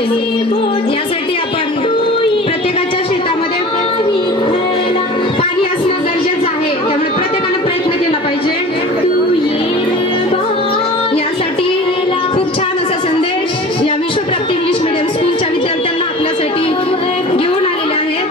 असेल यासाठी आपण प्रत्येकाच्या शेतामध्ये पाणी असणं गरजेचं आहे, त्यामुळे प्रत्येकाने प्रयत्न केला पाहिजे। यासाठी खूप छान असा संदेश या विश्वप्राप्ती इंग्लिश मीडियम स्कूलच्या विद्यार्थ्यांना आपल्यासाठी घेऊन आलेले आहेत।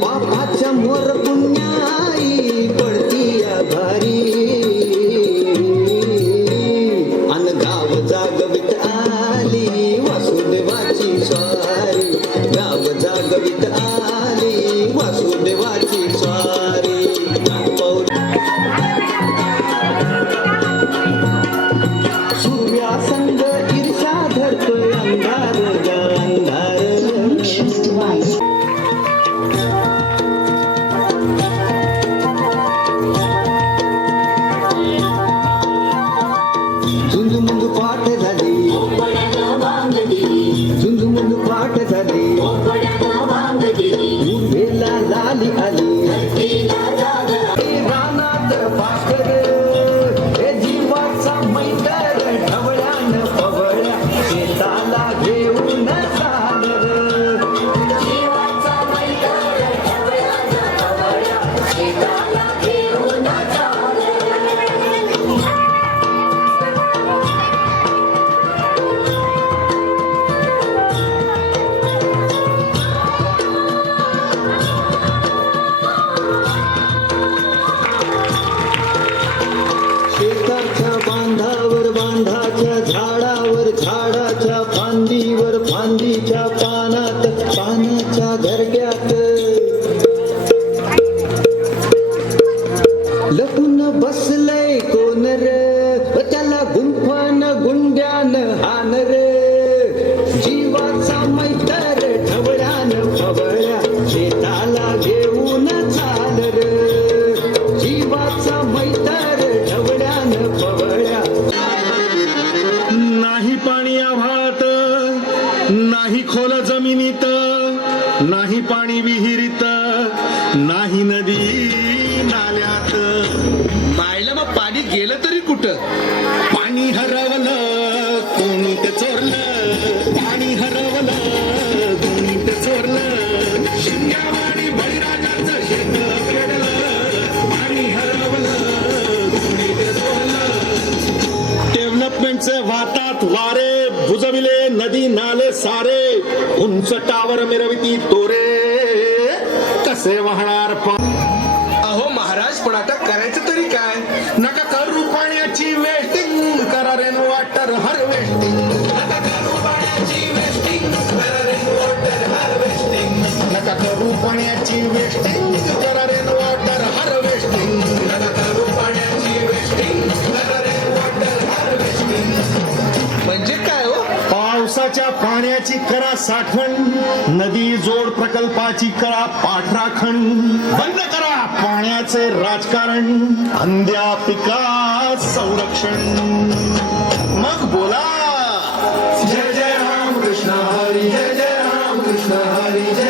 बापाच्या मोर पुण्याई पडती आभारी अन गाव जागवित आली वासुदेवाची स्वारी, गाव जागवित आली वासुदेवाची स्वारी। सूर्या संग ईर्षा धरतोय अंधार अंधार, झुंजमुंज पाठ झाली झुंजमुंज पाठ झाली उभेला लाली आली रानात भाकर हे जीवाचा मैतर ढवळ्यान पवळ्या शेताला घेऊन चालर, जीवाचा मैतर ढवळ्यान पवळ्या शेताला घेऊन चालर। शेताच्या बांधावर बांधाच्या झाडावर झाडाच्या फांदीवर फांदीच्या पानात पानाच्या घरट्यात लपून बसलंय कोण रे, त्याला गुंफान गुंड्यान हान रे, जीवाचा मैतर ढवळ्यान फवळ्या शेताला घेऊन चाल रे, जीवाचा मैतर ढवळ्यान फवळ्या। नाही पाणी आभाळात, नाही खोल जमिनीत, नाही पाणी विहिरीत, नाही नदी नाल्यात। मायला मग पाणी गेलं तरी कुठं? पाणी हरवलं कोणी ते चोरलं, पाणी हरवलं कोणी ते चोरलं, शिंग्यावाणी बळीराजाचं शेत पेडलं, पाणी हरवलं कोणी ते चोरलं। डेव्हलपमेंटचे वाहतात वारे, बुजविले नदी नाले सारे, उंच टावर मिरविती तोरे, कसे वाहणार अहो महाराज, पण आता करायचं तरी काय? नका करू पाण्याची वेस्टिंग, करा रेन वॉटर हार्वेस्टिंग, नका करू पाण्याची वेस्टिंग, करा रेन वॉटर हार्वेस्टिंग, नका करू पाण्याची वेस्टिंग, करा रेन वॉटर हार्वेस्टिंग, नका करू पाण्याची वेस्टिंग, करा रेन वॉटर हार्वेस्टिंग। म्हणजे काय हो? पावसाच्या पाण्याची करा साठवण, नदी जोड प्रकल्पाची करा पाठराखण, बंद करा पाण्याचे राजकारण, अंध्या पिका संरक्षण। मग बोला जय जय राम कृष्ण हरी, जय जय राम कृष्ण हरी, जय